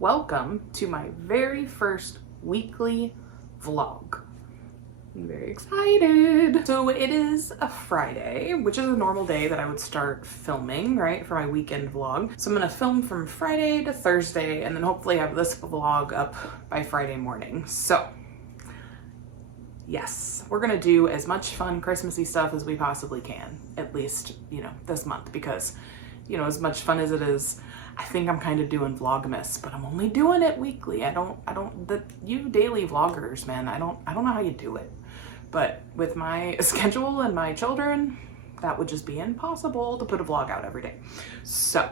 welcome to my very first weekly vlog. I'm very excited. So it is a Friday, which is a normal day that I would start filming, right, for my weekend vlog. So I'm gonna film from Friday to Thursday and then hopefully have this vlog up by Friday morning. So yes, we're gonna do as much fun Christmassy stuff as we possibly can, at least, this month, because, as much fun as it is, I think I'm kind of doing Vlogmas, but I'm only doing it weekly. You daily vloggers, man, I don't know how you do it. But with my schedule and my children, that would just be impossible to put a vlog out every day. So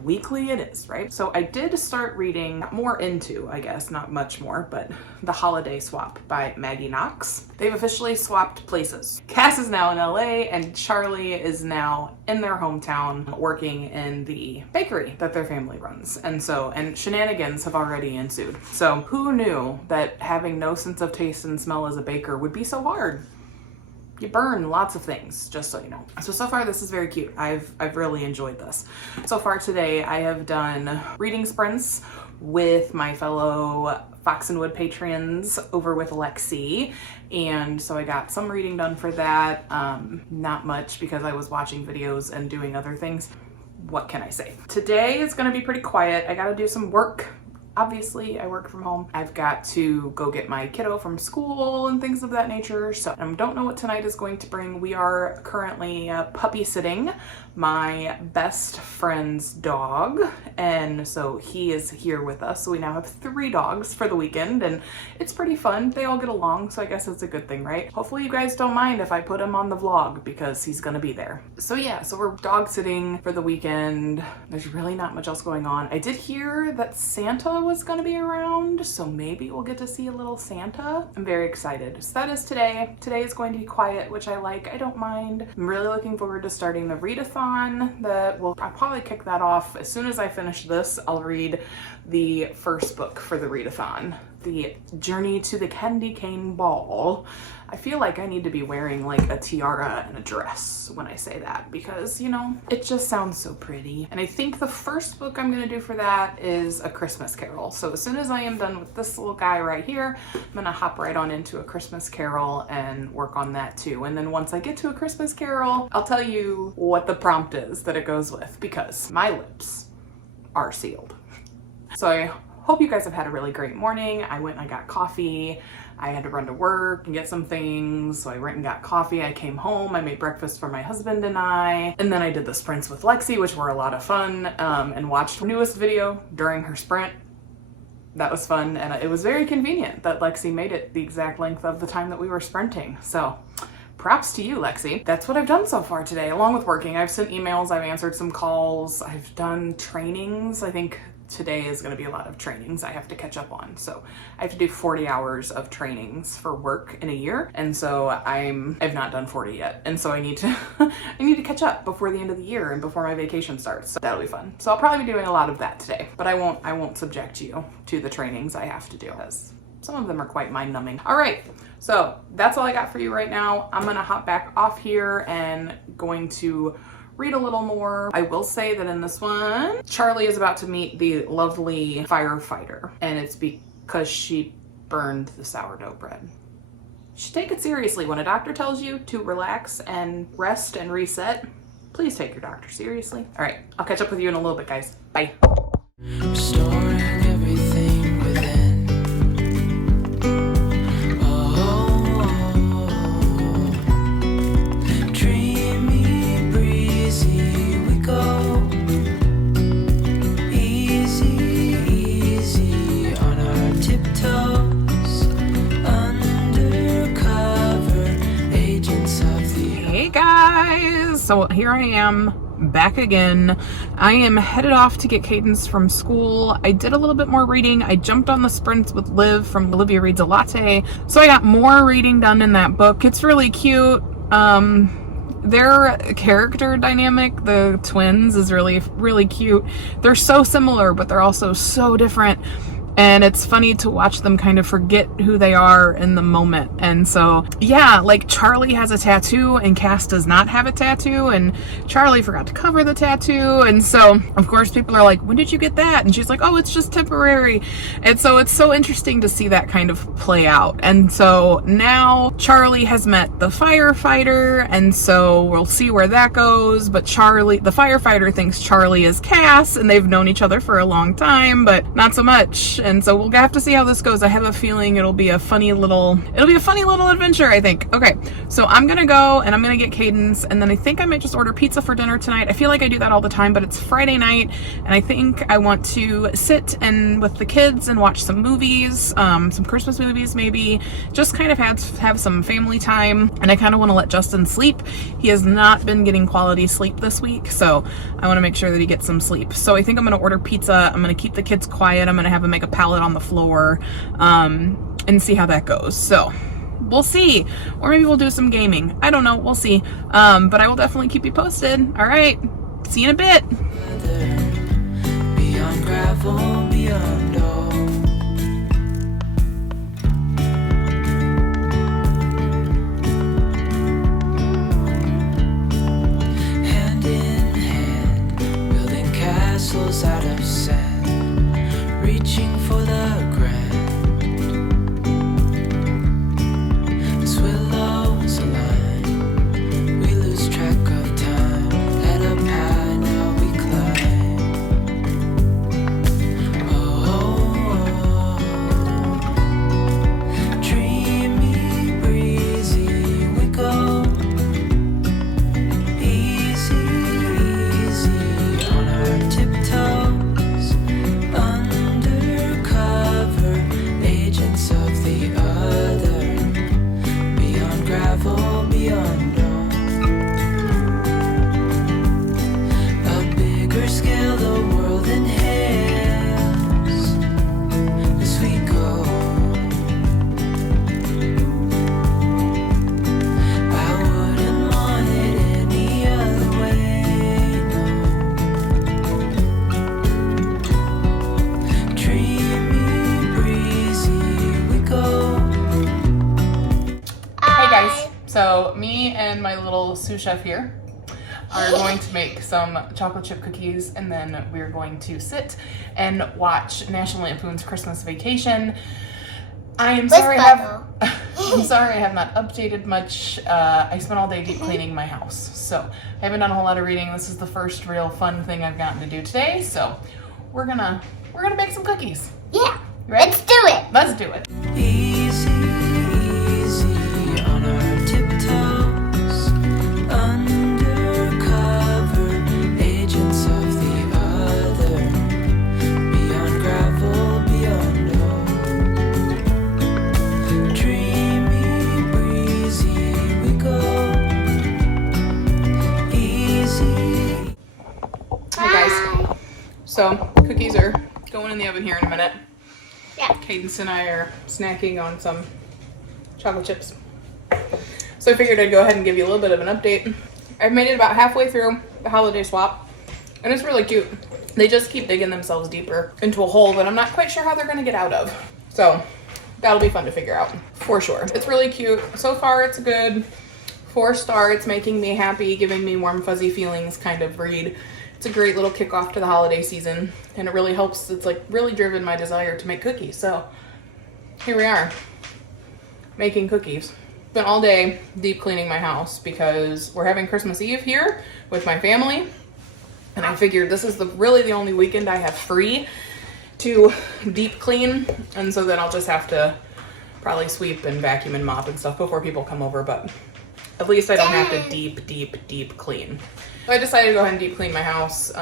weekly it is, right? So I did start reading more into, I guess, not much more, but The Holiday Swap by Maggie Knox. They've officially swapped places. Cass is now in LA and Charlie is now in their hometown working in the bakery that their family runs. And shenanigans have already ensued. So who knew that having no sense of taste and smell as a baker would be so hard? You burn lots of things, just so you know. So far this is very cute. I've really enjoyed this. So far today I have done reading sprints with my fellow Fox and Wood patrons over with Lexi. And so I got some reading done for that. Not much because I was watching videos and doing other things. What can I say? Today is gonna be pretty quiet. I gotta do some work. Obviously, I work from home. I've got to go get my kiddo from school and things of that nature. So I don't know what tonight is going to bring. We are currently puppy sitting my best friend's dog. And so he is here with us. So we now have 3 dogs for the weekend and it's pretty fun. They all get along. So I guess it's a good thing, right? Hopefully you guys don't mind if I put him on the vlog because he's gonna be there. So yeah, so we're dog sitting for the weekend. There's really not much else going on. I did hear that Santa was gonna be around, so maybe we'll get to see a little Santa. I'm very excited. So that is today. Today is going to be quiet, which I like. I don't mind. I'm really looking forward to starting the readathon. I'll probably kick that off as soon as I finish this. I'll read the first book for the readathon, The Journey to the Candy Cane Ball. I feel like I need to be wearing like a tiara and a dress when I say that because, it just sounds so pretty. And I think the first book I'm gonna do for that is A Christmas Carol. So as soon as I am done with this little guy right here, I'm gonna hop right on into A Christmas Carol and work on that too. And then once I get to A Christmas Carol, I'll tell you what the prompt is that it goes with because my lips are sealed. So I hope you guys have had a really great morning. I went and I got coffee. I had to run to work and get some things, so I went and got coffee. I came home, I made breakfast for my husband and then I did the sprints with Lexi, which were a lot of fun, and watched her newest video during her sprint. That was fun, and it was very convenient that Lexi made it the exact length of the time that we were sprinting, so props to you, Lexi. That's what I've done so far today, along with working. I've sent emails, I've answered some calls, I've done trainings. I think today is going to be a lot of trainings I have to catch up on. So I have to do 40 hours of trainings for work in a year. And so I've not done 40 yet. And so I need to catch up before the end of the year and before my vacation starts. So that'll be fun. So I'll probably be doing a lot of that today, but I won't subject you to the trainings I have to do because some of them are quite mind-numbing. All right, so that's all I got for you right now. I'm gonna hop back off here and going to read a little more. I will say that in this one, Charlie is about to meet the lovely firefighter, and it's because she burned the sourdough bread. You should take it seriously. When a doctor tells you to relax and rest and reset, please take your doctor seriously. All right, I'll catch up with you in a little bit, guys. Bye. Restoring everything within. Dreamy, breezy, we go. Easy, easy on our tiptoes. Undercover agents of the. Hey guys, so here I am. Back again. I am headed off to get Cadence from school. I did a little bit more reading. I jumped on the sprints with Liv from Olivia Reads a Latte. So I got more reading done in that book. It's really cute. Their character dynamic, the twins, is really, really cute. They're so similar, but they're also so different. and it's funny to watch them kind of forget who they are in the moment. And so, yeah, like Charlie has a tattoo and Cass does not have a tattoo, and Charlie forgot to cover the tattoo. And so, of course, people are like, when did you get that? And she's like, oh, it's just temporary. And so it's so interesting to see that kind of play out. And so now Charlie has met the firefighter, and so we'll see where that goes. But Charlie, the firefighter, thinks Charlie is Cass, and they've known each other for a long time, but not so much. And so we'll have to see how this goes. I have a feeling it'll be a funny little adventure, I think. Okay, so I'm gonna go and I'm gonna get Cadence, and then I think I might just order pizza for dinner tonight. I feel like I do that all the time, but it's Friday night, and I think I want to sit and with the kids and watch some movies, some Christmas movies maybe, just kind of have some family time. And I kind of want to let Justin sleep. He has not been getting quality sleep this week, so I want to make sure that he gets some sleep. So I think I'm going to order pizza. I'm going to keep the kids quiet. I'm going to have them make a pallet on the floor, and see how that goes. So we'll see. Or maybe we'll do some gaming. I don't know. We'll see. But I will definitely keep you posted. All right. See you in a bit. Beyond gravel, beyond all. Hand in hand, building castles out of sand, reaching for the grand. As willows align, we lose track of time. Head up high, now we climb. Oh, dreamy, breezy, we go. Easy, easy on our tiptoes. Undercover agents of the other. Beyond gravel, beyond all. A bigger scale the world inhales as we go. I wouldn't want it any other way, no. Dreamy, breezy, we go. Hey guys, so me and my little sous chef here are going to make some chocolate chip cookies, and then we're going to sit and watch National Lampoon's Christmas Vacation. I am sorry I have not updated much. I spent all day deep cleaning my house, so I haven't done a whole lot of reading. This is the first real fun thing I've gotten to do today, so we're gonna make some cookies. Yeah, You ready? let's do it. Let's do it. Easy, easy on our tiptoes. Undercover agents of the other. Beyond gravel, beyond all. Dreamy, breezy, we go. Easy. Hi guys. So cookies are going in the oven here in a minute. Yeah. Cadence and I are snacking on some chocolate chips. So I figured I'd go ahead and give you a little bit of an update. I've made it about halfway through the holiday swap, and it's really cute. They just keep digging themselves deeper into a hole that I'm not quite sure how they're gonna get out of. So that'll be fun to figure out for sure. It's really cute. So far it's a good 4-star. It's making me happy, giving me warm fuzzy feelings kind of read. It's a great little kickoff to the holiday season, and it really helps. It's like really driven my desire to make cookies. So here we are, making cookies. Spent all day deep cleaning my house because we're having Christmas Eve here with my family, and I figured this is really the only weekend I have free to deep clean, and so then I'll just have to probably sweep and vacuum and mop and stuff before people come over, but at least I don't have to deep clean. So I decided to go ahead and deep clean my house.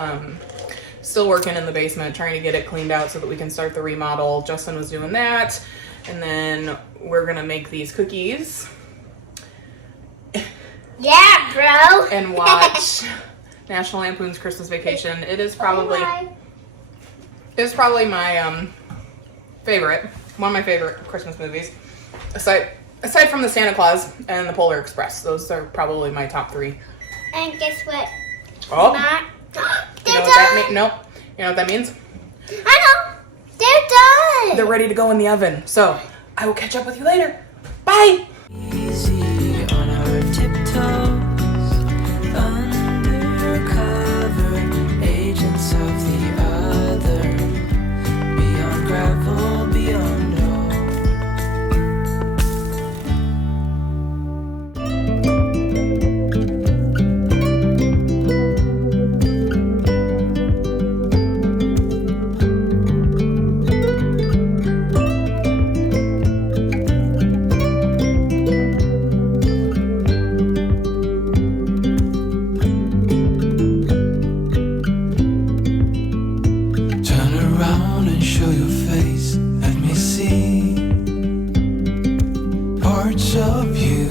Still working in the basement, trying to get it cleaned out so that we can start the remodel. Justin was doing that, and then we're gonna make these cookies Yeah, bro. and watch National Lampoon's Christmas Vacation. It is probably my favorite, one of my favorite Christmas movies. Aside from the Santa Claus and the Polar Express, those are probably my top 3. And guess what? Oh, Not. you know They're what that done. means? Nope. You know what that means? I know. They're done. they're ready to go in the oven. So I will catch up with you later. Bye. Easy on our tiptoes, undercover agents of the other, beyond gravel, beyond all. Turn around and show your face. Let me see parts of you.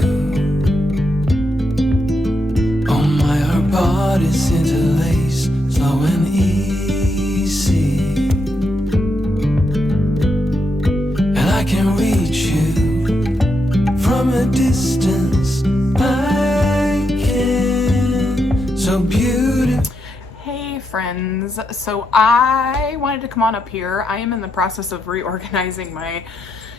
Oh my, our bodies interlace, slow and easy. And I can reach you from a distance. I can, so beautiful. Hey friends, so I wanted to come on up here. I am in the process of reorganizing my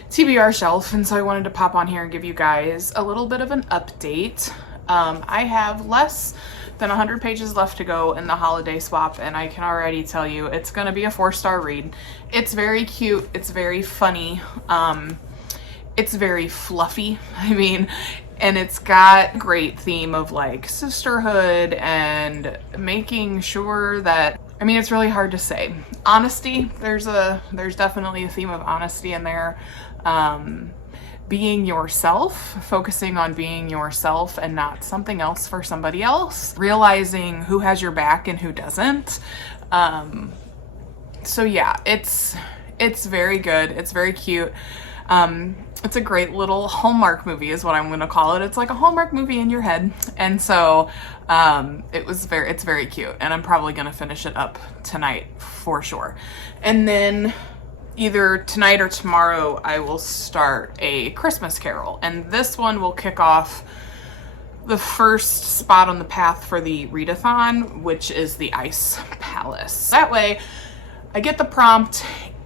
TBR shelf, and so I wanted to pop on here and give you guys a little bit of an update. I have less than 100 pages left to go in the holiday swap, and I can already tell you it's gonna be a 4-star read. It's very cute, it's very funny, it's very fluffy, and it's got great theme of like sisterhood and making sure that, it's really hard to say. Honesty, there's definitely a theme of honesty in there. Being yourself, focusing on being yourself and not something else for somebody else, realizing who has your back and who doesn't. So yeah, it's very good. It's very cute. It's a great little Hallmark movie is what I'm going to call it. It's like a Hallmark movie in your head. And so, it's very cute, and I'm probably going to finish it up tonight for sure. And then either tonight or tomorrow, I will start A Christmas Carol. And this one will kick off the first spot on the path for the readathon, which is the Ice Palace. That way I get the prompt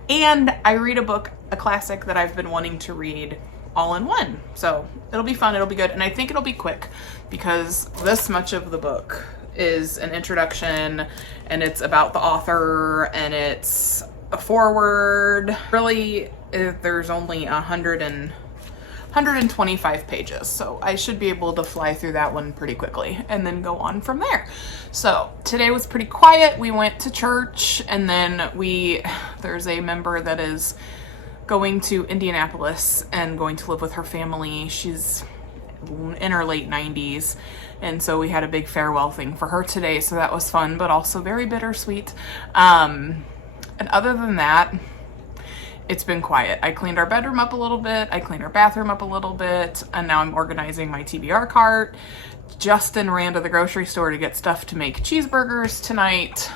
and I read a book, a classic that I've been wanting to read all in one. So it'll be fun, it'll be good, and I think it'll be quick because this much of the book is an introduction and it's about the author and it's a foreword. Really, there's only 125 pages, so I should be able to fly through that one pretty quickly and then go on from there. So today was pretty quiet. We went to church, and then there's a member that is going to Indianapolis and going to live with her family. She's in her late 90s, and so we had a big farewell thing for her today, so that was fun but also very bittersweet. And other than that, it's been quiet. I cleaned our bedroom up a little bit, I cleaned our bathroom up a little bit, and now I'm organizing my TBR cart. Justin ran to the grocery store to get stuff to make cheeseburgers tonight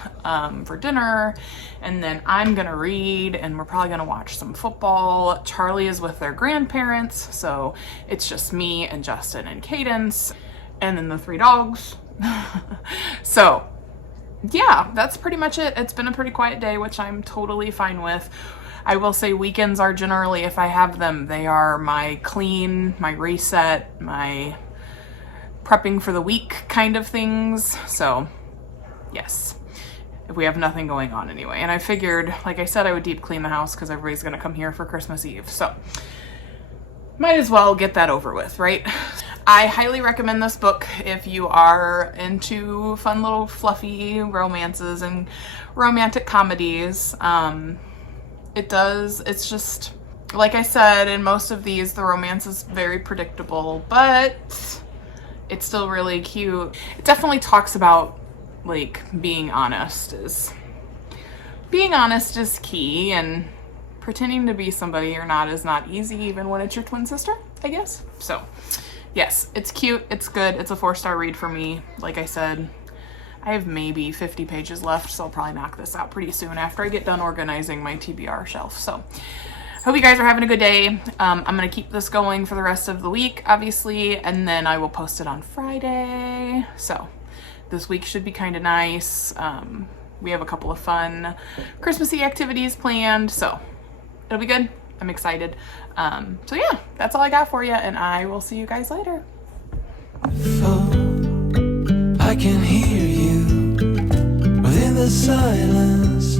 for dinner, and then I'm gonna read, and we're probably gonna watch some football. Charlie is with their grandparents, so it's just me and Justin and Cadence, and then the 3 dogs. So yeah, that's pretty much it. It's been a pretty quiet day, which I'm totally fine with. I will say weekends are generally, if I have them, they are my clean, my reset, my prepping for the week kind of things. So yes, if we have nothing going on anyway. And I figured, like I said, I would deep clean the house because everybody's gonna come here for Christmas Eve. So might as well get that over with, right? I highly recommend this book if you are into fun little fluffy romances and romantic comedies. It's just, like I said, in most of these, the romance is very predictable, but it's still really cute. It definitely talks about, like, being honest is key, and pretending to be somebody you're not is not easy, even when it's your twin sister, I guess. So yes, it's cute, it's good, it's a 4-star read for me. Like I said, I have maybe 50 pages left, so I'll probably knock this out pretty soon after I get done organizing my TBR shelf. So hope you guys are having a good day. I'm gonna keep this going for the rest of the week, obviously, and then I will post it on Friday. So this week should be kind of nice. We have a couple of fun Christmassy activities planned, so it'll be good. I'm excited. So yeah, that's all I got for you, and I will see you guys later. I can hear you within the silence.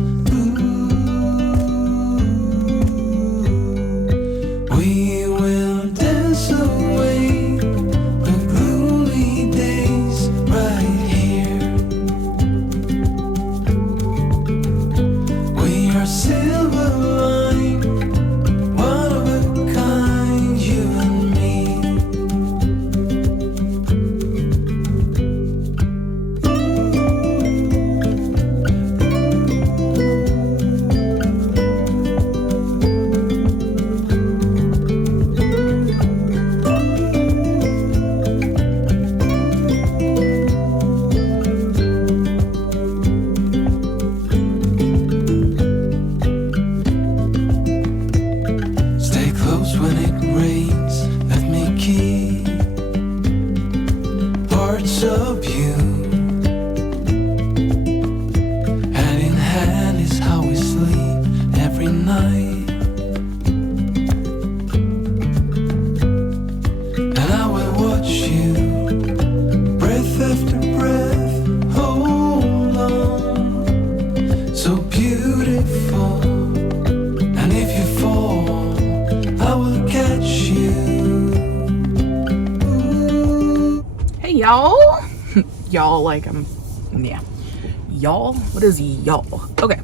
We will dance away the gloomy days right here. We are silver line, one of a kind, you and me. Stay close when it rains. Let me keep parts of you. Hand in hand is how we sleep every night. And I will watch you, breath after breath. Hold on, so beautiful. And if you fall, I will catch you. Hey y'all. Y'all, like yeah. Y'all? What is y'all? Okay.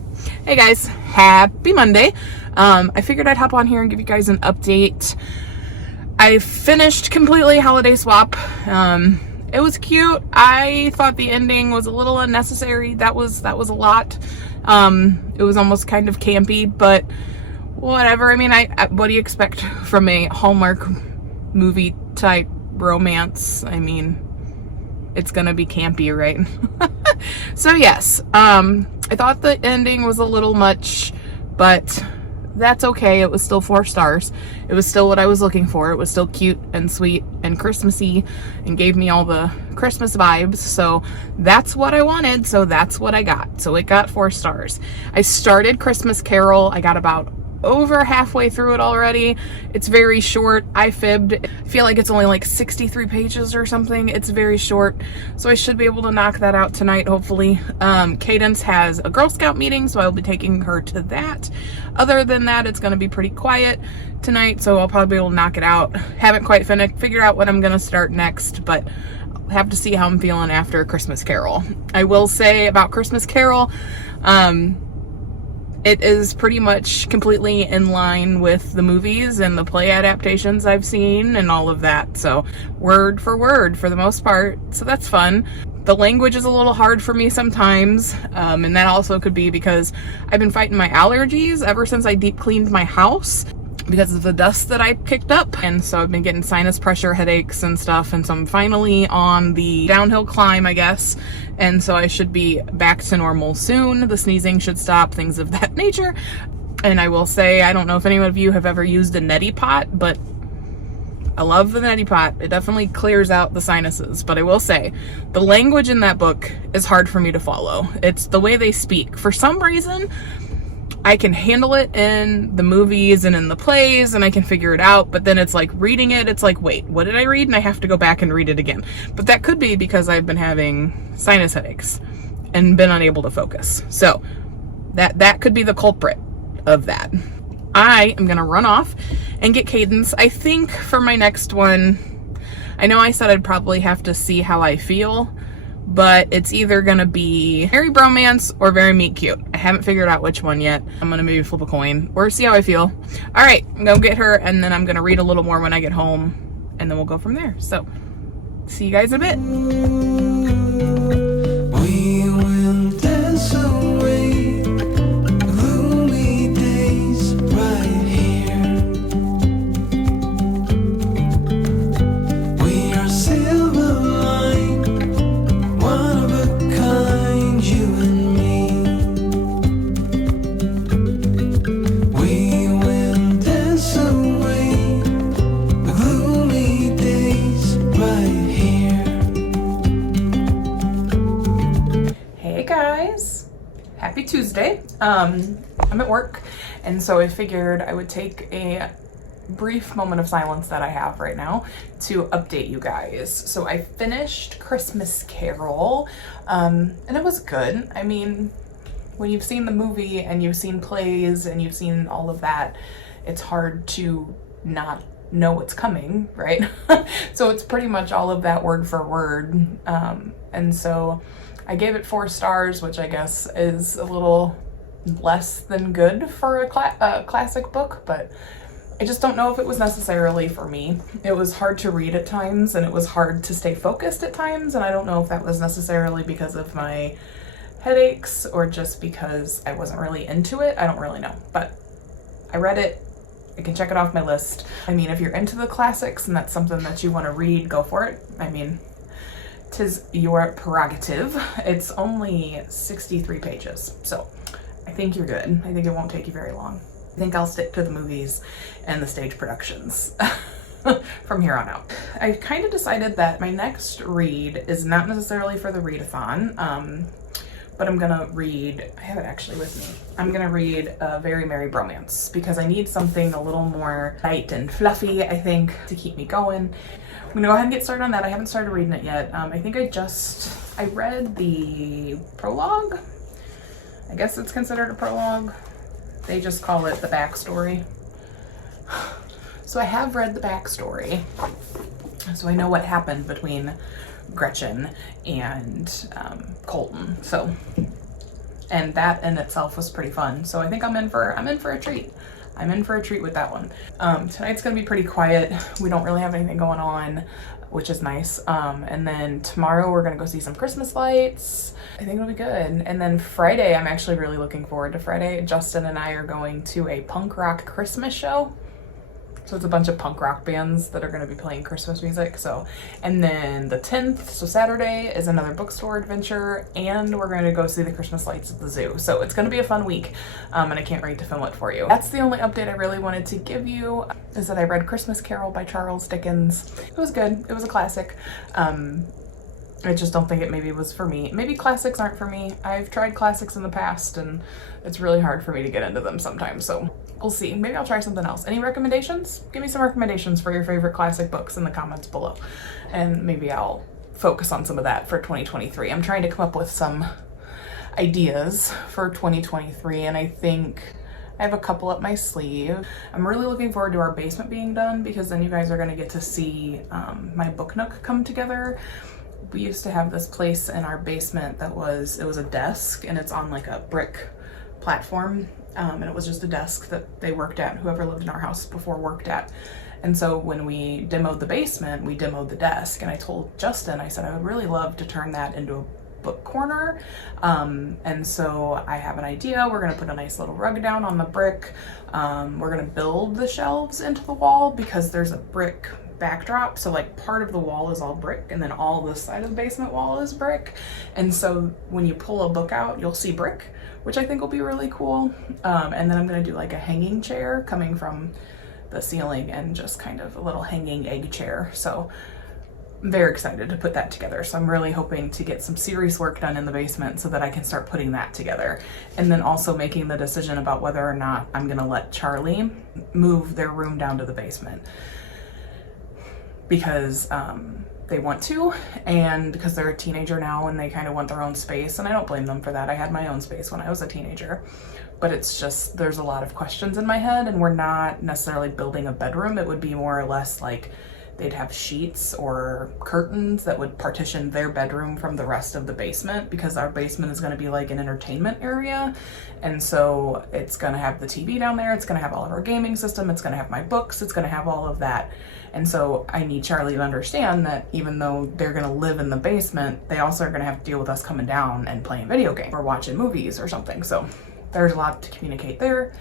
Hey guys, happy Monday. I figured I'd hop on here and give you guys an update. I finished completely Holiday Swap. It was cute. I thought the ending was a little unnecessary. That was a lot. It was almost kind of campy, but whatever. I mean, what do you expect from a Hallmark movie type romance? I mean, it's gonna be campy, right? So yes, I thought the ending was a little much, but that's okay. It was still 4 stars. It was still what I was looking for. It was still cute and sweet and Christmassy and gave me all the Christmas vibes. So that's what I wanted. So that's what I got. So it got 4 stars. I started Christmas Carol. I got about over halfway through it already. It's very short. I fibbed. I feel like it's only like 63 pages or something. It's very short. So I should be able to knock that out tonight, hopefully. Cadence has a Girl Scout meeting, so I'll be taking her to that. Other than that, it's going to be pretty quiet tonight, so I'll probably be able to knock it out. Haven't quite figured out what I'm going to start next, but I'll have to see how I'm feeling after Christmas Carol. I will say about Christmas Carol, it is pretty much completely in line with the movies and the play adaptations I've seen and all of that. So word for word for the most part. So that's fun. The language is a little hard for me sometimes. And that also could be because I've been fighting my allergies ever since I deep cleaned my house because of the dust that I kicked up. And so I've been getting sinus pressure, headaches and stuff. And so I'm finally on the downhill climb, I guess. And so I should be back to normal soon. The sneezing should stop, things of that nature. And I will say, I don't know if any of you have ever used a neti pot, but I love the neti pot. It definitely clears out the sinuses. But I will say, the language in that book is hard for me to follow. It's the way they speak. For some reason, I can handle it in the movies and in the plays and I can figure it out, but then it's like reading it, it's like, wait, what did I read? And I have to go back and read it again. But that could be because I've been having sinus headaches and been unable to focus. So that could be the culprit of that. I am gonna run off and get Cadence. I think for my next one, I know I said I'd probably have to see how I feel, but it's either gonna be very bromance or very meet cute. I haven't figured out which one yet. I'm gonna maybe flip a coin or see how I feel. All right, I'm gonna get her and then I'm gonna read a little more when I get home and then we'll go from there. So see you guys in a bit. We will dance away gloomy days right here. We are silver line, one of a kind, you and me. We will dance away the gloomy days right here. I'm at work, and so I figured I would take a brief moment of silence that I have right now to update you guys. So I finished Christmas Carol, and it was good. I mean, when you've seen the movie and you've seen plays and you've seen all of that, it's hard to not know what's coming, right? So it's pretty much all of that word for word. And so I gave it 4 stars, which I guess is a little less than good for a classic book, but I just don't know if it was necessarily for me. It was hard to read at times, and it was hard to stay focused at times, and I don't know if that was necessarily because of my headaches or just because I wasn't really into it. I don't really know, but I read it. I can check it off my list. I mean, if you're into the classics and that's something that you want to read, go for it. I mean, 'tis your prerogative. It's only 63 pages, so I think you're good. I think it won't take you very long. I think I'll stick to the movies and the stage productions from here on out. I kind of decided that my next read is not necessarily for the readathon, but I'm gonna read, I have it actually with me, I'm gonna read A Very Merry Bromance because I need something a little more light and fluffy, I think, to keep me going. I'm gonna go ahead and get started on that. I haven't started reading it yet. I think I read the prologue. I guess it's considered a prologue. They just call it the backstory. So I have read the backstory, so I know what happened between Gretchen and Colton. So, and that in itself was pretty fun. So I think I'm in for a treat. I'm in for a treat with that one. Tonight's gonna be pretty quiet. We don't really have anything going on, which is nice. And then tomorrow we're gonna go see some Christmas lights. I think it'll be good. And then Friday, I'm actually really looking forward to Friday. Justin and I are going to a punk rock Christmas show. So it's a bunch of punk rock bands that are going to be playing Christmas music. So, and then the 10th, so Saturday, is another bookstore adventure, and we're going to go see the Christmas lights at the zoo. So it's going to be a fun week, and I can't wait to film it for you. That's the only update I really wanted to give you, is that I read Christmas Carol by Charles Dickens. It was good. It was a classic. I just don't think it maybe was for me. Maybe classics aren't for me. I've tried classics in the past, and it's really hard for me to get into them sometimes. So we'll see. Maybe I'll try something else. Any recommendations? Give me some recommendations for your favorite classic books in the comments below. And maybe I'll focus on some of that for 2023. I'm trying to come up with some ideas for 2023, and I think I have a couple up my sleeve. I'm really looking forward to our basement being done, because then you guys are going to get to see my book nook come together. We used to have this place in our basement that was a desk, and it's on like a brick platform, and it was just a desk that they worked at, whoever lived in our house before worked at. And so when we demoed the basement, we demoed the desk, and I told Justin, I said I would really love to turn that into a book corner. And so I have an idea. We're gonna put a nice little rug down on the brick. We're gonna build the shelves into the wall, because there's a brick backdrop, so like part of the wall is all brick, and then all this side of the basement wall is brick, and so when you pull a book out, you'll see brick, which I think will be really cool. And then I'm gonna do like a hanging chair coming from the ceiling, and just kind of a little hanging egg chair. So I'm very excited to put that together. So I'm really hoping to get some serious work done in the basement so that I can start putting that together. And then also making the decision about whether or not I'm gonna let Charlie move their room down to the basement, because they want to, and because they're a teenager now and they kind of want their own space, and I don't blame them for that. I had my own space when I was a teenager, but it's just, there's a lot of questions in my head, and we're not necessarily building a bedroom. It would be more or less like they'd have sheets or curtains that would partition their bedroom from the rest of the basement, because our basement is going to be like an entertainment area. And so it's going to have the TV down there, it's going to have all of our gaming system, it's going to have my books, it's going to have all of that. And so I need Charlie to understand that even though they're going to live in the basement, they also are going to have to deal with us coming down and playing video games or watching movies or something. So there's a lot to communicate there.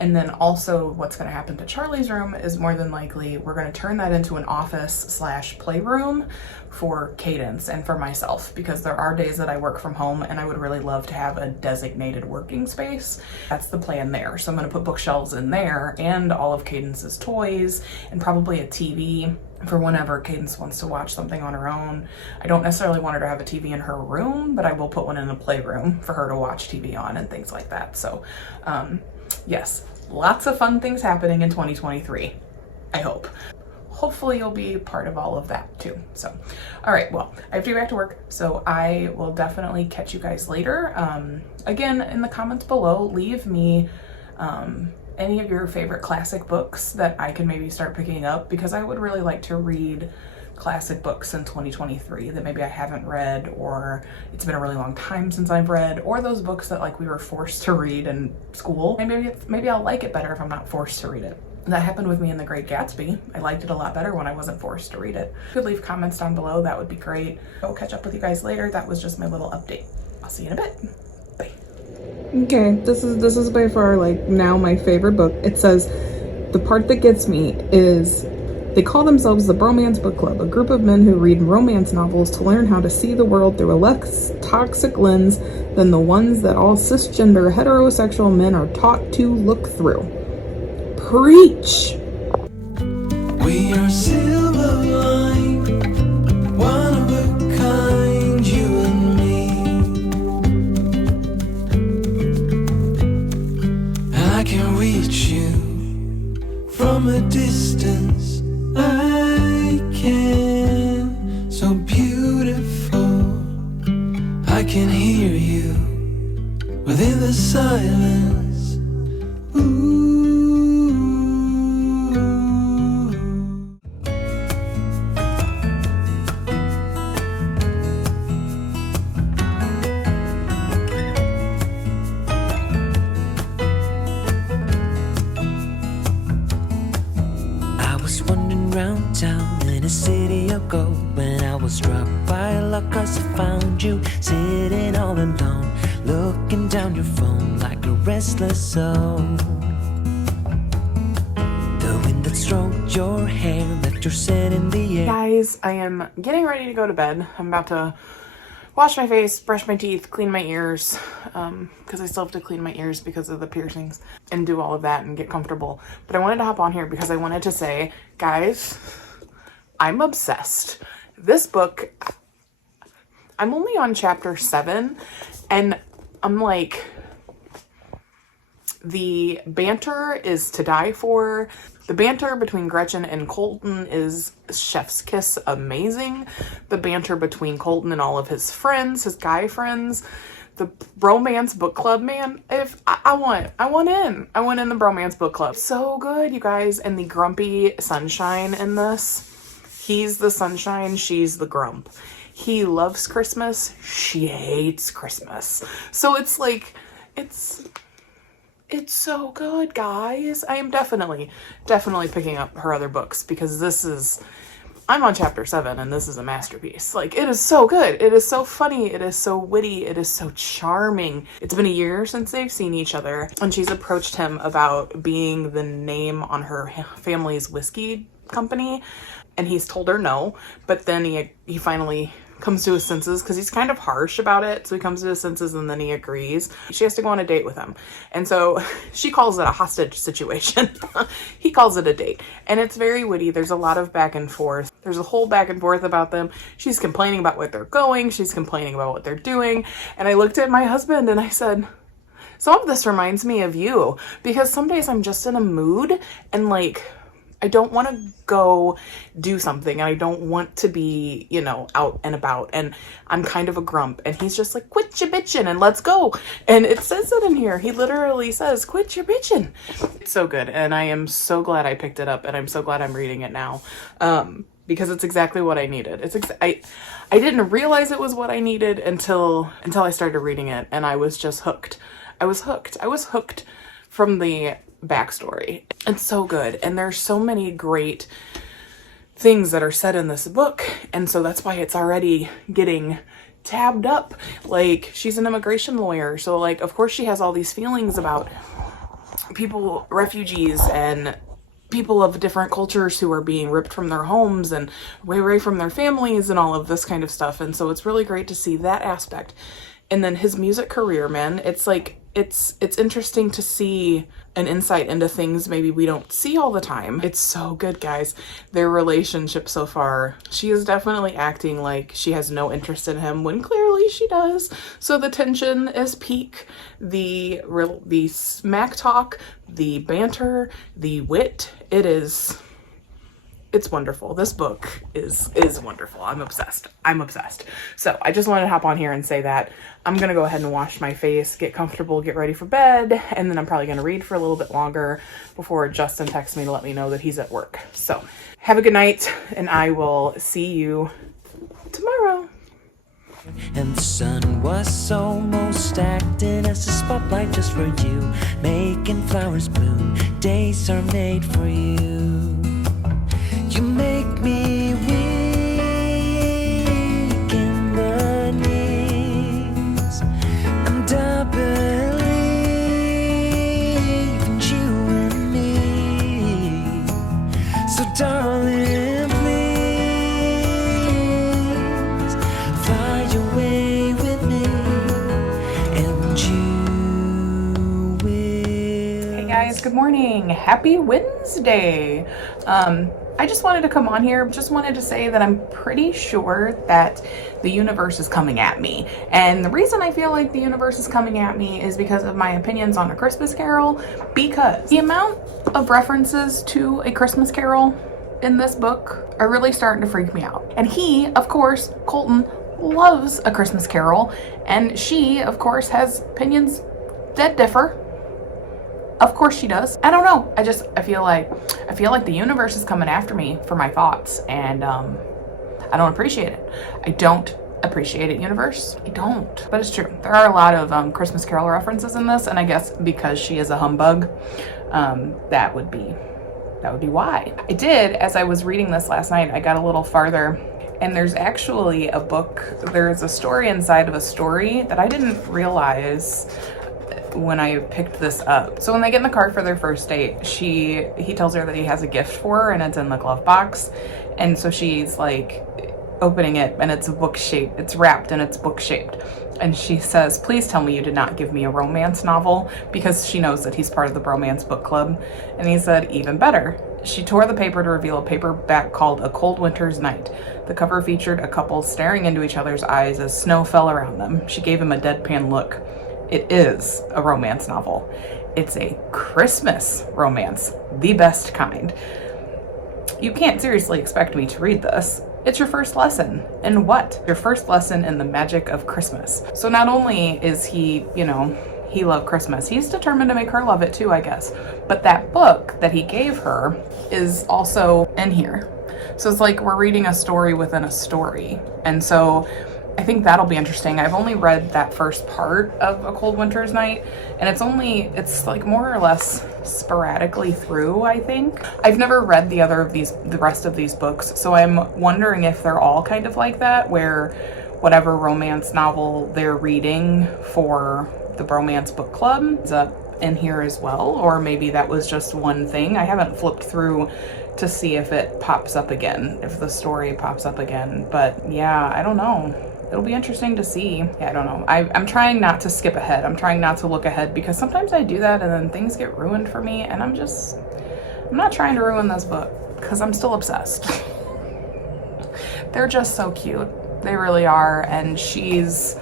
And then also what's going to happen to Charlie's room is more than likely we're going to turn that into an office / playroom for Cadence and for myself, because there are days that I work from home and I would really love to have a designated working space. That's the plan there. So I'm going to put bookshelves in there and all of Cadence's toys and probably a TV for whenever Cadence wants to watch something on her own. I don't necessarily want her to have a TV in her room, but I will put one in a playroom for her to watch TV on and things like that. So yes, lots of fun things happening in 2023, I hope. Hopefully you'll be part of all of that too. So, all right, well, I have to get back to work, so I will definitely catch you guys later. Again, in the comments below, leave me any of your favorite classic books that I can maybe start picking up, because I would really like to read classic books in 2023 that maybe I haven't read, or it's been a really long time since I've read, or those books that like we were forced to read in school. Maybe I'll like it better if I'm not forced to read it. That happened with me in The Great Gatsby. I liked it a lot better when I wasn't forced to read it. If you could leave comments down below, that would be great. I'll catch up with you guys later. That was just my little update. I'll see you in a bit. Bye. Okay, this is by far like now my favorite book. It says, the part that gets me is, they call themselves the Bromance Book Club, a group of men who read romance novels to learn how to see the world through a less toxic lens than the ones that all cisgender heterosexual men are taught to look through. Preach! We are silver line, one of a kind, you and me. I can reach you from a distance. I can, so beautiful. I can hear you within the silence. Ooh. I was wandering around town in a city of gold when I was struck by luck, 'cause I found you sitting all alone, looking down your phone like a restless soul. The wind that stroked your hair left your scent in the air. Guys, I am getting ready to go to bed. I'm about to wash my face, brush my teeth, clean my ears, because I still have to clean my ears because of the piercings, and do all of that and get comfortable. But I wanted to hop on here because I wanted to say, guys, I'm obsessed. This book, I'm only on chapter 7, and I'm like, the banter is to die for. The banter between Gretchen and Colton is chef's kiss amazing. The banter between Colton and all of his friends, his guy friends, the Bromance Book Club, man, if I want in the Bromance Book Club. So good, you guys. And the grumpy Sunshine in this, he's the sunshine, she's the grump. He loves Christmas, she hates Christmas. So it's like, it's so good, guys. I am definitely picking up her other books, because I'm on chapter 7 and this is a masterpiece. Like, it is so good. It is so funny. It is so witty. It is so charming. It's been a year since they've seen each other, and she's approached him about being the name on her family's whiskey company, and he's told her no, but then he finally comes to his senses, because he's kind of harsh about it. So he comes to his senses and then he agrees. She has to go on a date with him. And so she calls it a hostage situation. He calls it a date. And it's very witty. There's a lot of back and forth. There's a whole back and forth about them. She's complaining about what they're going. She's complaining about what they're doing. And I looked at my husband and I said, some of this reminds me of you, because some days I'm just in a mood and like, I don't want to go do something, and I don't want to be, out and about, and I'm kind of a grump, and he's just like, quit your bitching and let's go. And it says it in here. He literally says, quit your bitching. It's so good, and I am so glad I picked it up, and I'm so glad I'm reading it now, because it's exactly what I needed. I didn't realize it was what I needed until I started reading it, and I was just hooked. I was hooked from the backstory. It's so good, and there's so many great things that are said in this book, and so that's why it's already getting tabbed up. Like, she's an immigration lawyer, so like, of course she has all these feelings about people, refugees and people of different cultures who are being ripped from their homes and away from their families and all of this kind of stuff. And so it's really great to see that aspect. And then his music career, man, it's like, it's interesting to see an insight into things maybe we don't see all the time. It's so good, guys. Their relationship so far, she is definitely acting like she has no interest in him when clearly she does. So the tension is peak, the smack talk, the banter, the wit. It's wonderful. This book is wonderful. I'm obsessed. So I just wanted to hop on here and say that I'm going to go ahead and wash my face, get comfortable, get ready for bed, and then I'm probably going to read for a little bit longer before Justin texts me to let me know that he's at work. So have a good night, and I will see you tomorrow. And the sun was almost acting as a spotlight just for you, making flowers bloom. Days are made for you. You make me weak in the knees. I'm double even you and me. So darling, please fly away with me, and you will. Hey guys, good morning. Happy Wednesday. I just wanted to come on here, just wanted to say that I'm pretty sure that the universe is coming at me. And the reason I feel like the universe is coming at me is because of my opinions on A Christmas Carol, because the amount of references to A Christmas Carol in this book are really starting to freak me out. And he, of course, Colton, loves A Christmas Carol, and she, of course, has opinions that differ. Of course she does. I don't know. I feel like the universe is coming after me for my thoughts, and I don't appreciate it. I don't appreciate it, universe. I don't. But it's true. There are a lot of Christmas Carol references in this, and I guess because she is a humbug, that would be why. I did, as I was reading this last night, I got a little farther, and there's actually a book. There's a story inside of a story that I didn't realize when I picked this up. So when they get in the car for their first date, he tells her that he has a gift for her, and it's in the glove box. And so she's like opening it, and it's book shaped. It's wrapped and it's book shaped. And she says, "Please tell me you did not give me a romance novel," because she knows that he's part of the bromance book club. And he said, "Even better." She tore the paper to reveal a paperback called A Cold Winter's Night. The cover featured a couple staring into each other's eyes as snow fell around them. She gave him a deadpan look. It is a romance novel. It's a Christmas romance, the best kind. You can't seriously expect me to read this. It's your first lesson. In what? Your first lesson in the magic of Christmas. So not only is he, he loved Christmas, he's determined to make her love it too, I guess. But that book that he gave her is also in here. So it's like we're reading a story within a story. And so I think that'll be interesting. I've only read that first part of A Cold Winter's Night, and it's like more or less sporadically through, I think. I've never read the rest of these books, so I'm wondering if they're all kind of like that, where whatever romance novel they're reading for the bromance book club is up in here as well, or maybe that was just one thing. I haven't flipped through to see if it pops up again, if the story pops up again, but yeah, I don't know. It'll be interesting to see. Yeah, I don't know. I'm trying not to skip ahead. I'm trying not to look ahead, because sometimes I do that and then things get ruined for me, and I'm not trying to ruin this book because I'm still obsessed. They're just so cute. They really are. And she's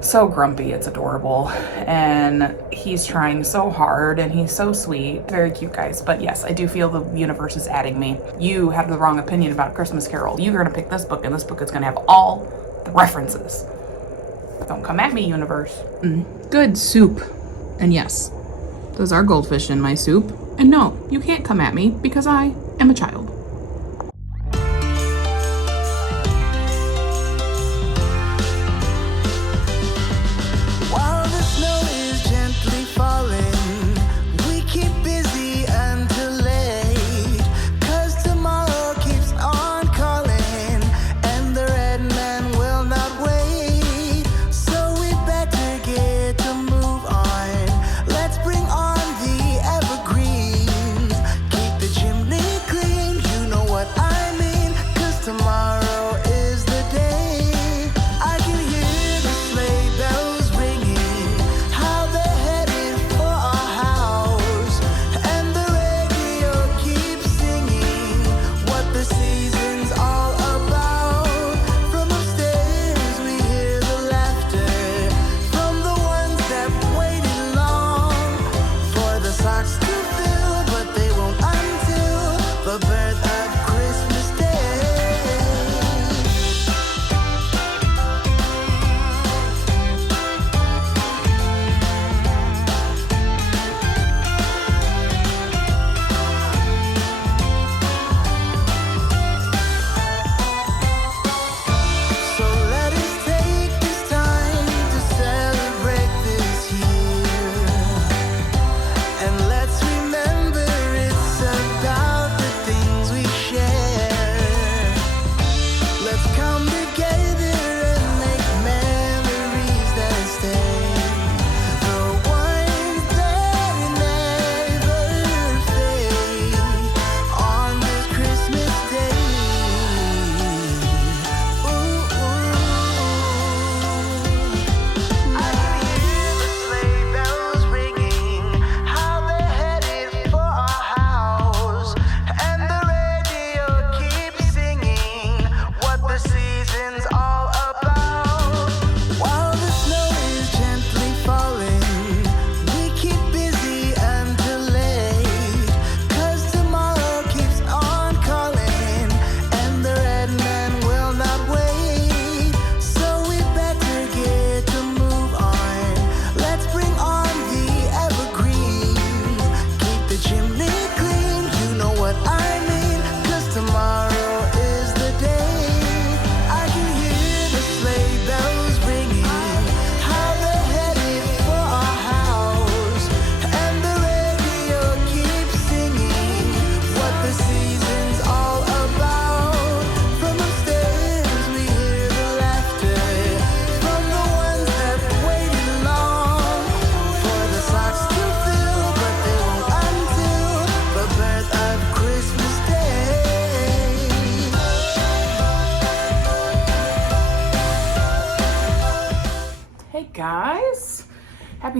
so grumpy. It's adorable. And he's trying so hard, and he's so sweet. Very cute, guys. But yes, I do feel the universe is adding me. You have the wrong opinion about Christmas Carol. You're going to pick this book, and this book is going to have all references. Don't come at me, universe. Good soup. And yes, those are goldfish in my soup. And no, you can't come at me because I am a child. While the snow is gently falling, we keep busy until late, 'cause tomorrow keeps on calling, and the red man will not wait. So we better get to move on. Let's bring on the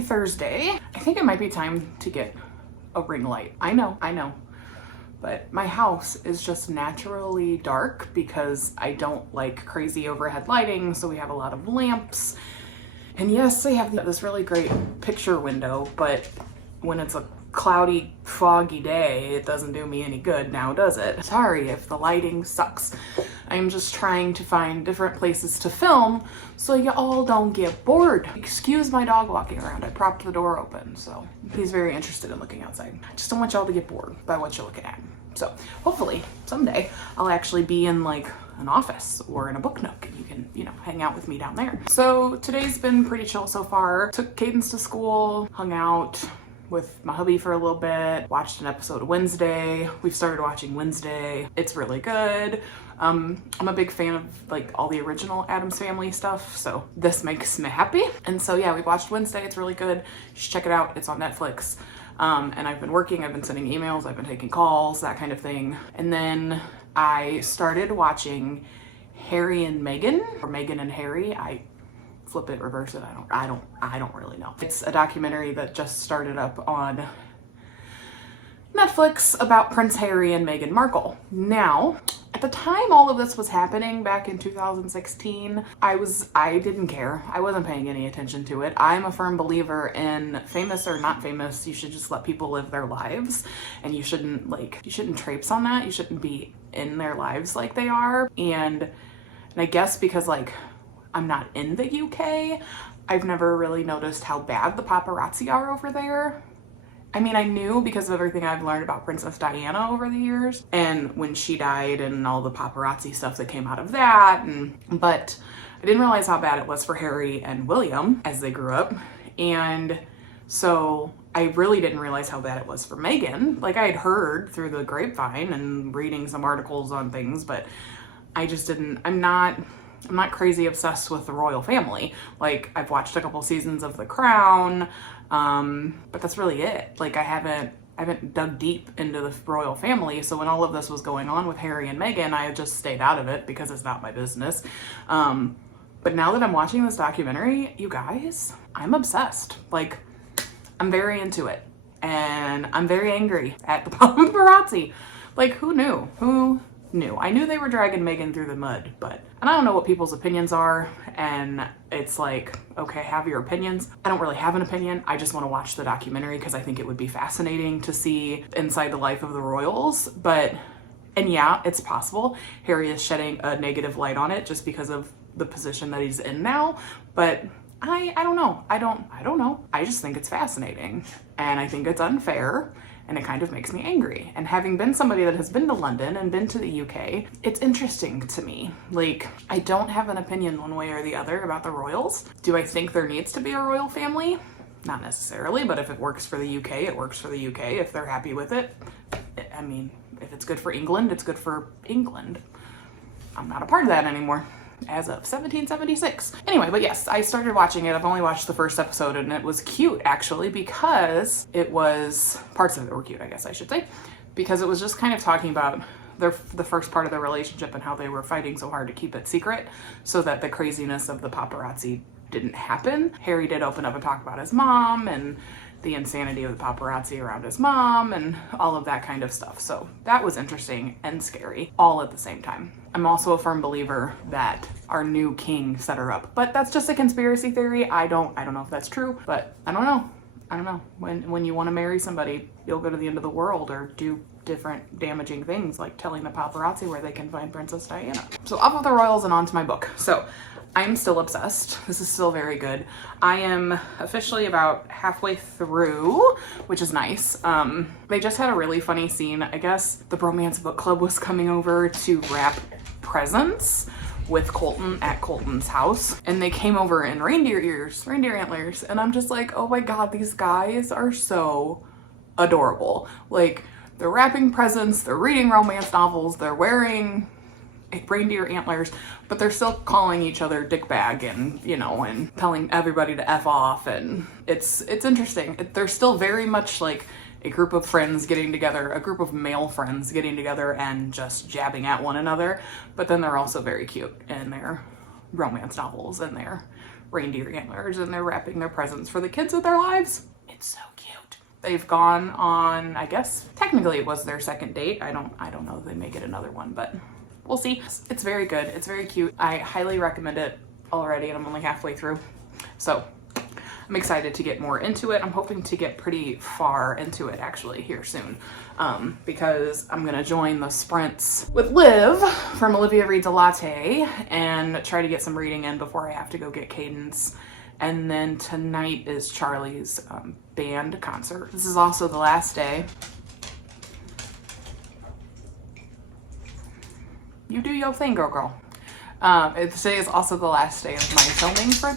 Thursday. I think it might be time to get a ring light. I know. But my house is just naturally dark because I don't like crazy overhead lighting, so we have a lot of lamps. And yes, they have this really great picture window, but when it's a cloudy, foggy day, it doesn't do me any good now, does it? Sorry if the lighting sucks. I'm just trying to find different places to film so you all don't get bored. Excuse my dog walking around. I propped the door open, so he's very interested in looking outside. I just don't want y'all to get bored by what you're looking at. So hopefully someday I'll actually be in like an office or in a book nook and you can, you know, hang out with me down there. So today's been pretty chill so far. Took Cadence to school, hung out with my hubby for a little bit, watched an episode of Wednesday. We've started watching Wednesday. It's really good. I'm a big fan of like all the original Addams Family stuff, so this makes me happy. And so yeah, we watched Wednesday. It's really good. You should check it out. It's on Netflix. And I've been working, I've been sending emails, I've been taking calls, that kind of thing. And then I started watching Harry and Meghan, or Meghan and Harry. I flip it, reverse it. I don't really know. It's a documentary that just started up on Netflix about Prince Harry and Meghan Markle. Now, at the time all of this was happening back in 2016, I didn't care. I wasn't paying any attention to it. I'm a firm believer in famous or not famous, you should just let people live their lives, and you shouldn't traipse on that. You shouldn't be in their lives like they are. And I guess because like I'm not in the UK, I've never really noticed how bad the paparazzi are over there. I mean, I knew because of everything I've learned about Princess Diana over the years and when she died and all the paparazzi stuff that came out of that, but I didn't realize how bad it was for Harry and William as they grew up. And so I really didn't realize how bad it was for Meghan. Like I had heard through the grapevine and reading some articles on things, but I just didn't, I'm not crazy obsessed with the royal family. Like I've watched a couple seasons of The Crown, but that's really it. Like I haven't dug deep into the royal family. So when all of this was going on with Harry and Meghan, I just stayed out of it because it's not my business. But now that I'm watching this documentary, you guys, I'm obsessed. Like I'm very into it and I'm very angry at the paparazzi. Like who knew? Who knew? I knew they were dragging Meghan through the mud, but, and I don't know what people's opinions are, and it's like, okay, have your opinions. I don't really have an opinion. I just want to watch the documentary because I think it would be fascinating to see inside the life of the royals. But, and yeah, it's possible Harry is shedding a negative light on it just because of the position that he's in now, but I don't know. I don't know. I just think it's fascinating and I think it's unfair. And it kind of makes me angry. And having been somebody that has been to London and been to the UK, it's interesting to me. Like, I don't have an opinion one way or the other about the royals. Do I think there needs to be a royal family? Not necessarily, but if it works for the UK, it works for the UK. If they're happy with it, I mean, if it's good for England, it's good for England. I'm not a part of that anymore. As of 1776. Anyway, but yes, I started watching it. I've only watched the first episode and it was cute actually because it was, parts of it were cute, I guess I should say, because it was just kind of talking about the first part of their relationship and how they were fighting so hard to keep it secret so that the craziness of the paparazzi didn't happen. Harry did open up and talk about his mom and the insanity of the paparazzi around his mom and all of that kind of stuff. So that was interesting and scary all at the same time. I'm also a firm believer that our new king set her up, but that's just a conspiracy theory. I don't know if that's true, but I don't know. When you want to marry somebody, you'll go to the end of the world or do different damaging things like telling the paparazzi where they can find Princess Diana. So off of the royals and on to my book. So I'm still obsessed. This is still very good. I am officially about halfway through, which is nice. They just had a really funny scene. I guess the Bromance Book Club was coming over to wrap presents with Colton at Colton's house, and they came over in reindeer antlers, and I'm just like, oh my god, these guys are so adorable. Like, they're wrapping presents, they're reading romance novels, they're wearing reindeer antlers, but they're still calling each other dickbag and, you know, and telling everybody to F off, and it's interesting. They're still very much like a group of friends getting together, a group of male friends getting together and just jabbing at one another, but then they're also very cute in their romance novels and their reindeer antlers and they're wrapping their presents for the kids of their lives. It's so cute. They've gone on, I guess, technically it was their second date. I don't know if they may get another one, but we'll see. It's very good. It's very cute. I highly recommend it already, and I'm only halfway through. So I'm excited to get more into it. I'm hoping to get pretty far into it actually here soon, because I'm gonna join the sprints with Liv from Olivia Reads a Latte and try to get some reading in before I have to go get Cadence. And then tonight is Charlie's band concert. This is also the last day. You do your thing, girl. Today is also the last day of my filming for...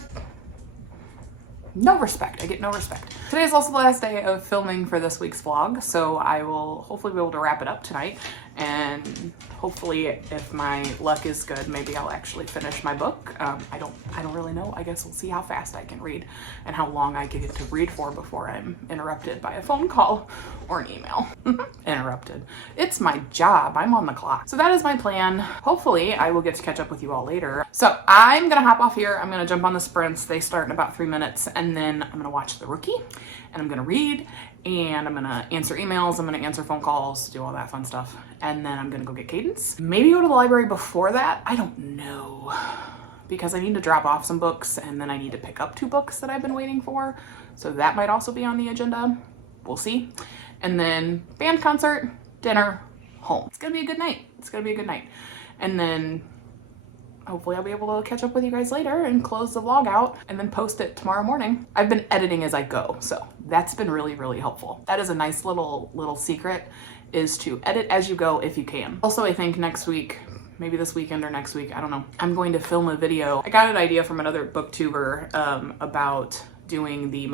No respect. I get no respect. Today is also the last day of filming for this week's vlog, so I will hopefully be able to wrap it up tonight. And hopefully, if my luck is good, maybe I'll actually finish my book. I don't really know. I guess we'll see how fast I can read and how long I can get to read for before I'm interrupted by a phone call or an email. Interrupted. It's my job. I'm on the clock. So that is my plan. Hopefully, I will get to catch up with you all later. So I'm gonna hop off here. I'm gonna jump on the sprints. They start in about 3 minutes, and then I'm gonna watch The Rookie, and I'm gonna read, and I'm gonna answer emails, I'm gonna answer phone calls, do all that fun stuff, and then I'm gonna go get Cadence. Maybe go to the library before that. I don't know, because I need to drop off some books, and then I need to pick up 2 books that I've been waiting for, so that might also be on the agenda. We'll see. And then band concert, dinner, home. It's gonna be a good night. It's gonna be a good night. And then hopefully I'll be able to catch up with you guys later and close the vlog out and then post it tomorrow morning. I've been editing as I go, so that's been really, really helpful. That is a nice little secret, is to edit as you go if you can. Also, I think next week, maybe this weekend or next week, I don't know, I'm going to film a video. I got an idea from another booktuber about doing the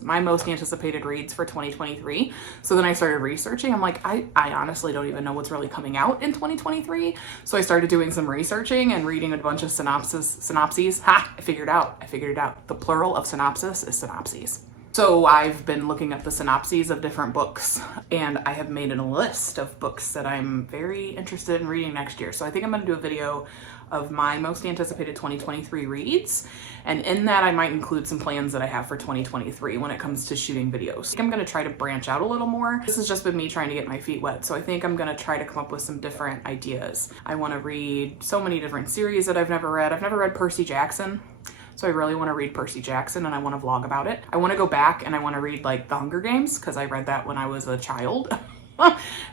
my most anticipated reads for 2023. So then I started researching. I'm like, I honestly don't even know what's really coming out in 2023. So I started doing some researching and reading a bunch of synopses. Ha! I figured it out. The plural of synopsis is synopses. So I've been looking up the synopses of different books, and I have made a list of books that I'm very interested in reading next year. So I think I'm gonna do a video of my most anticipated 2023 reads, and in that I might include some plans that I have for 2023 when it comes to shooting videos. I think I'm gonna try to branch out a little more. This has just been me trying to get my feet wet, so I think I'm gonna try to come up with some different ideas. I wanna read so many different series that I've never read. I've never read Percy Jackson, so I really want to read Percy Jackson, and I want to vlog about it. I want to go back and I want to read like The Hunger Games, because I read that when I was a child.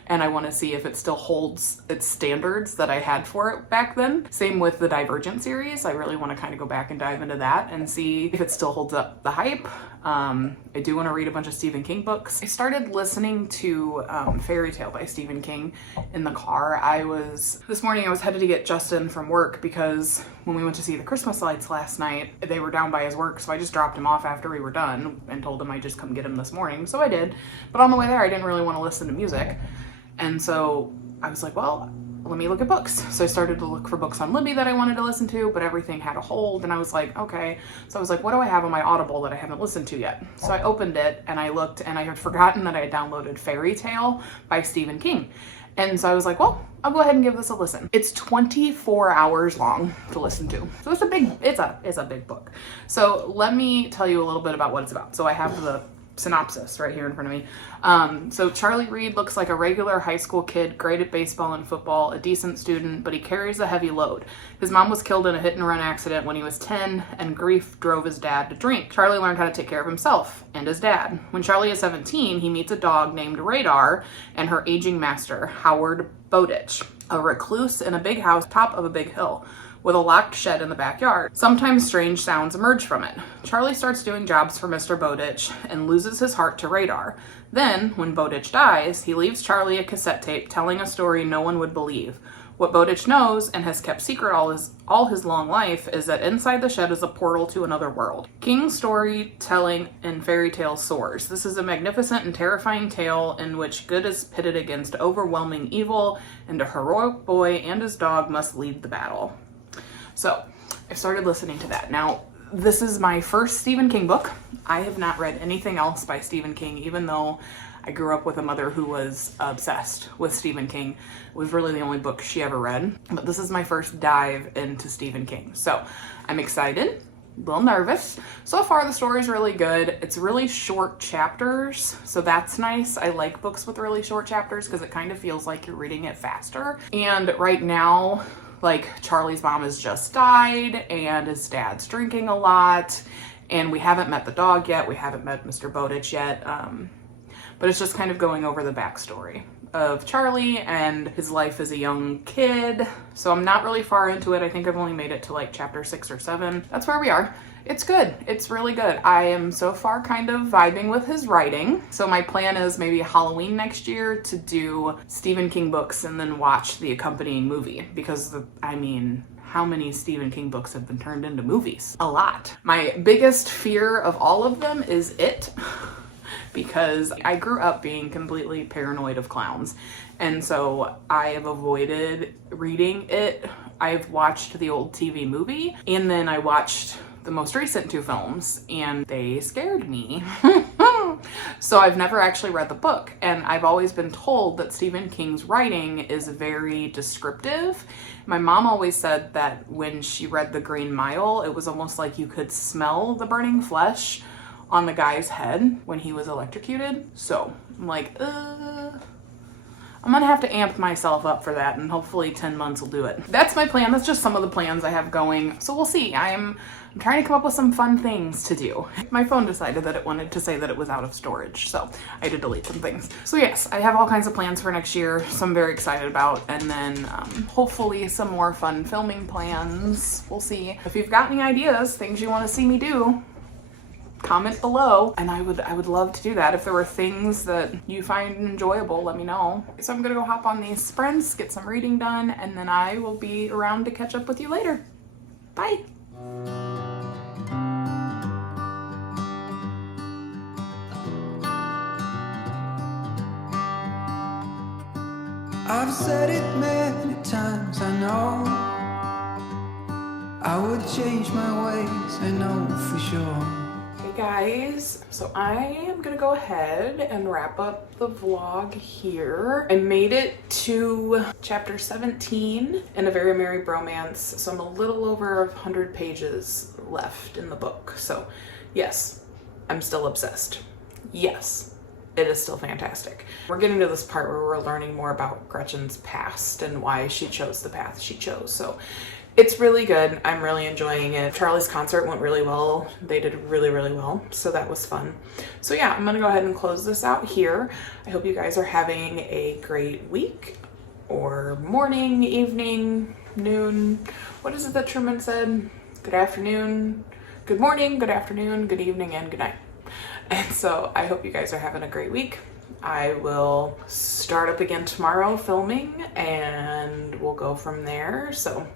And I want to see if it still holds its standards that I had for it back then. Same with the Divergent series. I really want to kind of go back and dive into that and see if it still holds up the hype. I do want to read a bunch of Stephen King books. I started listening to Fairy Tale by Stephen King in the car. This morning I was headed to get Justin from work, because when we went to see the Christmas lights last night, they were down by his work, so I just dropped him off after we were done and told him I'd just come get him this morning. So I did, but on the way there I didn't really want to listen to music. And so I was like, well, let me look at books. So I started to look for books on Libby that I wanted to listen to, but everything had a hold, and I was like, okay. So I was like, what do I have on my Audible that I haven't listened to yet? So I opened it and I looked, and I had forgotten that I had downloaded Fairy Tale by Stephen King. And so I was like, well, I'll go ahead and give this a listen. It's 24 hours long to listen to. So it's a big book. So let me tell you a little bit about what it's about. So I have the synopsis right here in front of me. So Charlie Reed looks like a regular high school kid, great at baseball and football, a decent student, but he carries a heavy load. His mom was killed in a hit-and-run accident when he was 10, and grief drove his dad to drink. Charlie learned how to take care of himself and his dad. When Charlie is 17, he meets a dog named Radar and her aging master, Howard Bowditch, a recluse in a big house top of a big hill, with a locked shed in the backyard. Sometimes strange sounds emerge from it. Charlie starts doing jobs for Mr. Bowditch and loses his heart to Radar. Then, when Bowditch dies, he leaves Charlie a cassette tape telling a story no one would believe. What Bowditch knows, and has kept secret all his long life, is that inside the shed is a portal to another world. King's storytelling and fairy tale soars. This is a magnificent and terrifying tale in which good is pitted against overwhelming evil, and a heroic boy and his dog must lead the battle. So I started listening to that. Now, this is my first Stephen King book. I have not read anything else by Stephen King, even though I grew up with a mother who was obsessed with Stephen King. It was really the only book she ever read. But this is my first dive into Stephen King. So I'm excited. a little nervous. So far the story's really good. It's really short chapters, so that's nice. I like books with really short chapters because it kind of feels like you're reading it faster. And right now, like, Charlie's mom has just died and his dad's drinking a lot, and we haven't met the dog yet. We haven't met Mr. Bowditch yet, but it's just kind of going over the backstory of Charlie and his life as a young kid. So I'm not really far into it. I think I've only made it to like chapter 6 or 7. That's where we are. It's good. It's really good. I am so far kind of vibing with his writing. So my plan is maybe Halloween next year to do Stephen King books and then watch the accompanying movie, because I mean, how many Stephen King books have been turned into movies? A lot. My biggest fear of all of them is It. Because I grew up being completely paranoid of clowns, and so I have avoided reading it. I've watched the old TV movie, and then I watched the most recent 2 films, and they scared me. So I've never actually read the book, and I've always been told that Stephen King's writing is very descriptive. My mom always said that when she read The Green Mile, it was almost like you could smell the burning flesh on the guy's head when he was electrocuted. So I'm like, I'm gonna have to amp myself up for that, and hopefully 10 months will do it. That's my plan. That's just some of the plans I have going. So we'll see. I'm trying to come up with some fun things to do. My phone decided that it wanted to say that it was out of storage, so I had to delete some things. So yes, I have all kinds of plans for next year, so I'm very excited about, and then hopefully some more fun filming plans. We'll see. If you've got any ideas, things you want to see me do, comment below, and I would love to do that. If there were things that you find enjoyable, let me know. So I'm gonna go hop on these sprints, get some reading done, and then I will be around to catch up with you later. Bye. I've said it many times, I know I would change my ways, I know for sure. Guys, so I am gonna go ahead and wrap up the vlog here. I made it to chapter 17 in A Very Merry Bromance, so I'm a little over 100 pages left in the book. So yes, I'm still obsessed. Yes, it is still fantastic. We're getting to this part where we're learning more about Gretchen's past and why she chose the path she chose. So it's really good. I'm really enjoying it. Charlie's concert went really well. They did really, really well. So that was fun. So yeah, I'm gonna go ahead and close this out here. I hope you guys are having a great week, or morning, evening, noon. What is it that Truman said? Good afternoon, good morning, good afternoon, good evening, and good night. And so I hope you guys are having a great week. I will start up again tomorrow filming, and we'll go from there. So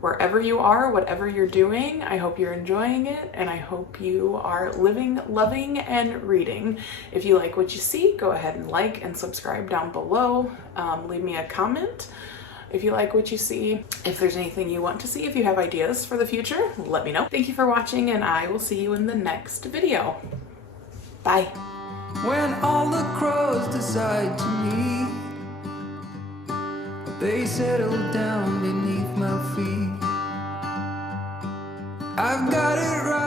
wherever you are, whatever you're doing, I hope you're enjoying it, and I hope you are living, loving, and reading. If you like what you see, go ahead and like and subscribe down below. Leave me a comment if you like what you see. If there's anything you want to see, if you have ideas for the future, let me know. Thank you for watching, and I will see you in the next video. Bye. When all the crows decide to meet, they settle down beneath my feet. I've got it right.